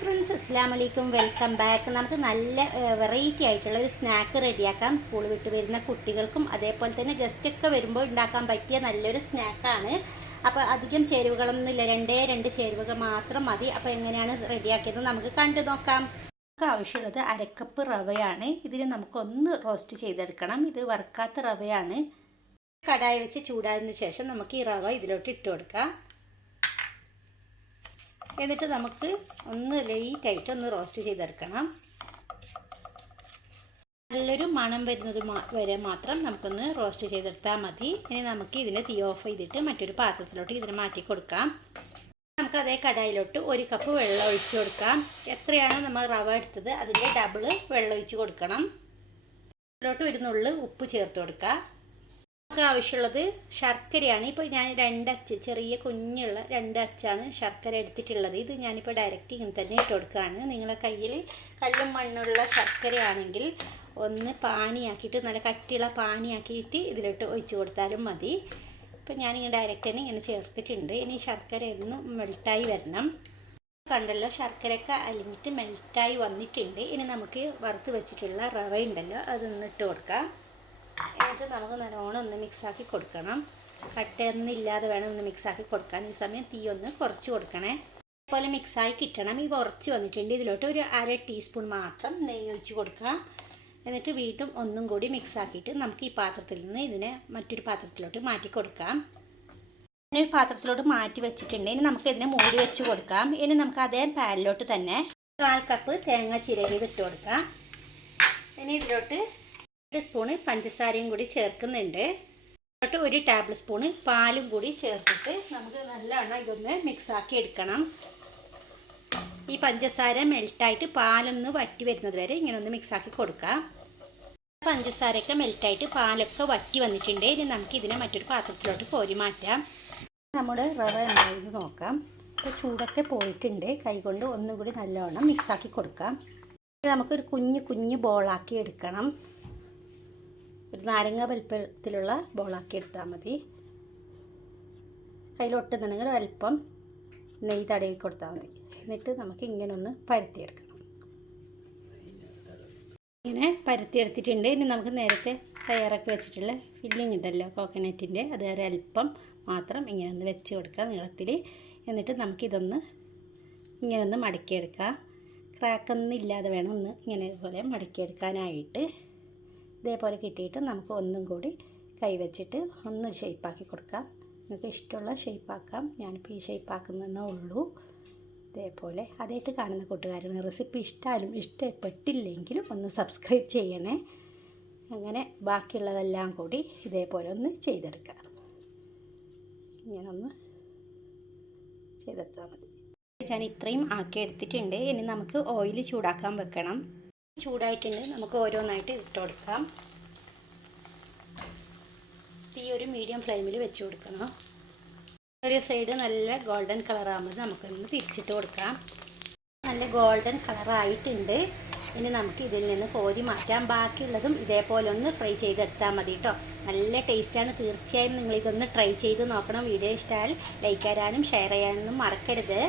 Friends, അസ്സലാമു അലൈക്കും. Welcome back. നമുക്ക് നല്ല വെറൈറ്റി ആയിട്ടുള്ള ഒരു സ്നാക്ക് റെഡിയാക്കാം. സ്കൂൾ വിട്ട് വരുന്ന കുട്ടികൾക്കും അതേപോലെ തന്നെ ഗസ്റ്റൊക്കെ വരുമ്പോൾ ഉണ്ടാക്കാൻ പറ്റിയ നല്ലൊരു സ്നാക്കാണ്. അപ്പോൾ അധികം ചേരുവകളൊന്നുമില്ല, രണ്ട് ചേരുവകൾ മാത്രം മതി. അപ്പോൾ എങ്ങനെയാണ് റെഡിയാക്കിയത് നമുക്ക് കണ്ടു നോക്കാം. നമുക്ക് ആവശ്യമുള്ളത് അരക്കപ്പ് റവയാണ്. ഇതിന് നമുക്കൊന്ന് റോസ്റ്റ് ചെയ്തെടുക്കണം. ഇത് വറുക്കാത്ത റവയാണ്. കടായി വെച്ച് ചൂടായതിനു ശേഷം നമുക്ക് ഈ റവ ഇതിലോട്ട് ഇട്ട് കൊടുക്കാം. എന്നിട്ട് നമുക്ക് ഒന്ന് ലൈറ്റായിട്ട് ഒന്ന് റോസ്റ്റ് ചെയ്തെടുക്കണം. നല്ലൊരു മണം വരുന്നത് വരെ മാത്രം നമുക്കൊന്ന് റോസ്റ്റ് ചെയ്തെടുത്താൽ മതി. ഇനി നമുക്ക് ഇതിനെ തീ ഓഫ് ചെയ്തിട്ട് മറ്റൊരു പാത്രത്തിലോട്ട് ഇതിനെ മാറ്റി കൊടുക്കാം. നമുക്ക് അതേ കടായിലോട്ട് 1 കപ്പ് വെള്ളം ഒഴിച്ച് കൊടുക്കാം. എത്രയാണോ നമ്മൾ റവ എടുത്തത് അതിൻ്റെ ഡബിള് വെള്ളം ഒഴിച്ച് കൊടുക്കണം. ഇതിലോട്ട് 1 നുള്ള് ഉപ്പ് ചേർത്ത് കൊടുക്കുക. നമുക്ക് ആവശ്യമുള്ളത് ശർക്കരയാണ്. ഇപ്പോൾ ഞാൻ 2 അച്ച്, ചെറിയ കുഞ്ഞുള്ള 2 അച്ചാണ് ശർക്കര എടുത്തിട്ടുള്ളത്. ഇത് ഞാനിപ്പോൾ ഡയറക്റ്റ് ഇങ്ങനെ തന്നെ ഇട്ട് കൊടുക്കുകയാണ്. നിങ്ങളുടെ കയ്യിൽ കല്ലും മണ്ണുള്ള ശർക്കരയാണെങ്കിൽ ഒന്ന് പാനിയാക്കിയിട്ട്, നല്ല കട്ടിയുള്ള പാനിയാക്കിയിട്ട് ഇതിലോട്ട് ഒഴിച്ച് കൊടുത്താലും മതി. ഇപ്പോൾ ഞാനിങ്ങനെ ഡയറക്റ്റ് തന്നെ ഇങ്ങനെ ചേർത്തിട്ടുണ്ട്. ഇനി ശർക്കര ഒന്ന് മെൽട്ടായി വരണം. കണ്ടല്ലോ, ശർക്കരയൊക്കെ അലിഞ്ഞിട്ട് മെൽറ്റായി വന്നിട്ടുണ്ട്. ഇനി നമുക്ക് വറുത്ത് വെച്ചിട്ടുള്ള റവ ഉണ്ടല്ലോ, അതൊന്ന് ഇട്ട് കൊടുക്കാം. എന്നിട്ട് നമുക്ക് നല്ലോണം ഒന്ന് മിക്സാക്കി കൊടുക്കണം. കട്ടയൊന്നുമില്ലാതെ വേണം ഒന്ന് മിക്സാക്കി കൊടുക്കാൻ. ഈ സമയം തീ ഒന്ന് കുറച്ച് കൊടുക്കണേ. അതുപോലെ മിക്സായി കിട്ടണം. ഈ കുറച്ച് വന്നിട്ടുണ്ട്. ഇതിലോട്ട് ഒരു 1/2 ടീസ്പൂൺ മാത്രം നെയ്യ് ഒഴിച്ച് കൊടുക്കുക. എന്നിട്ട് വീണ്ടും ഒന്നും കൂടി മിക്സാക്കിയിട്ട് നമുക്ക് ഈ പാത്രത്തിൽ നിന്ന് ഇതിനെ മറ്റൊരു പാത്രത്തിലോട്ട് മാറ്റി കൊടുക്കാം. ഇനി ഒരു പാത്രത്തിലോട്ട് മാറ്റി വെച്ചിട്ടുണ്ട്. ഇനി നമുക്ക് ഇതിനെ മൂടി വെച്ച് കൊടുക്കാം. ഇനി നമുക്ക് അതേ പാനിലോട്ട് തന്നെ 4 കപ്പ് തേങ്ങ ചിരകിയത് ഇട്ട് കൊടുക്കാം. ഇനി ഇതിലോട്ട് 1 സ്പൂണ് പഞ്ചസാരയും കൂടി ചേർക്കുന്നുണ്ട്. എന്നിട്ട് 1 ടേബിൾ സ്പൂണ് പാലും കൂടി ചേർത്തിട്ട് നമുക്ക് നല്ലവണ്ണം ഇതൊന്ന് മിക്സാക്കി എടുക്കണം. ഈ പഞ്ചസാര മെൽറ്റായിട്ട് പാലൊന്ന് വറ്റി വരുന്നത് വരെ ഇങ്ങനെ ഒന്ന് മിക്സാക്കി കൊടുക്കാം. പഞ്ചസാരയൊക്കെ മെൽറ്റായിട്ട് പാലൊക്കെ വറ്റി വന്നിട്ടുണ്ട്. ഇനി നമുക്ക് ഇതിനെ മറ്റൊരു പാത്രത്തിലോട്ട് കോരി മാറ്റാം. നമ്മുടെ റവ എന്താണെന്ന് നോക്കാം. ഇപ്പോൾ ചൂടൊക്കെ പോയിട്ടുണ്ട്. കൈകൊണ്ട് ഒന്നും കൂടി നല്ലവണ്ണം മിക്സാക്കി കൊടുക്കാം. നമുക്കൊരു കുഞ്ഞു ബോളാക്കി എടുക്കണം. ഒരു നാരങ്ങ വലിപ്പത്തിലുള്ള ബോളാക്കി എടുത്താൽ മതി. കയ്യിലൊട്ടുന്നുണ്ടെങ്കിൽ അല്പം നെയ്യ് തടവി കൊടുത്താൽ മതി. എന്നിട്ട് നമുക്ക് ഇങ്ങനെ ഒന്ന് പരത്തിയെടുക്കണം. ഇങ്ങനെ പരത്തിയെടുത്തിട്ടുണ്ട്. ഇനി നമുക്ക് നേരത്തെ തയ്യാറാക്കി വെച്ചിട്ടുള്ള ഫില്ലിങ് ഉണ്ടല്ലോ കോക്കനറ്റിൻ്റെ, അത് അല്പം മാത്രം ഇങ്ങനെ ഒന്ന് വെച്ച് കൊടുക്കുക നീളത്തിൽ. എന്നിട്ട് നമുക്കിതൊന്ന് ഇങ്ങനെ ഒന്ന് മടക്കിയെടുക്കാം. ക്രാക്കൊന്നും ഇല്ലാതെ വേണം ഒന്ന് ഇങ്ങനെ ഇതുപോലെ മടക്കിയെടുക്കാനായിട്ട്. ഇതേപോലെ കിട്ടിയിട്ട് നമുക്ക് ഒന്നും കൂടി കൈ വെച്ചിട്ട് ഒന്ന് ഷേപ്പാക്കി കൊടുക്കാം. നിങ്ങൾക്ക് ഇഷ്ടമുള്ള ഷേപ്പാക്കാം. ഞാനിപ്പോൾ ഈ ഷേപ്പാക്കുന്നതേ ഉള്ളൂ. ഇതേപോലെ ആദ്യമായിട്ട് കാണുന്ന കൂട്ടുകാരുടെ റെസിപ്പി ഇഷ്ടമായാലും ഇഷ്ടപ്പെട്ടില്ലെങ്കിലും ഒന്ന് സബ്സ്ക്രൈബ് ചെയ്യണേ. അങ്ങനെ ബാക്കിയുള്ളതെല്ലാം കൂടി ഇതേപോലെ ഒന്ന് ചെയ്തെടുക്കാം. ഇങ്ങനെ ഒന്ന് ചെയ്തെടുത്താൽ മതി. ഞാൻ ഇത്രയും ആക്കി എടുത്തിട്ടുണ്ട്. ഇനി നമുക്ക് ഓയിൽ ചൂടാക്കാൻ വെക്കണം. ചൂടായിട്ടുണ്ട്. നമുക്ക് ഓരോന്നായിട്ട് ഇട്ട് കൊടുക്കാം. തീ ഒരു മീഡിയം ഫ്ലെയിമിൽ വെച്ച് കൊടുക്കണം. ഒരു സൈഡ് നല്ല ഗോൾഡൻ കളറാകുമ്പോൾ നമുക്കൊന്ന് തിരിച്ചിട്ട് കൊടുക്കാം. നല്ല ഗോൾഡൻ കളറായിട്ടുണ്ട്. ഇനി നമുക്ക് ഇതിൽ നിന്ന് കോരി മാറ്റാം. ബാക്കിയുള്ളതും ഇതേപോലെ ഒന്ന് ഫ്രൈ ചെയ്തെടുത്താൽ മതി കേട്ടോ. നല്ല ടേസ്റ്റാണ്. തീർച്ചയായും നിങ്ങളിതൊന്ന് ട്രൈ ചെയ്ത് നോക്കണം. വീഡിയോ ഇഷ്ടമായാൽ ലൈക്ക് ചെയ്യാനും ഷെയർ ചെയ്യാനും മറക്കരുത്.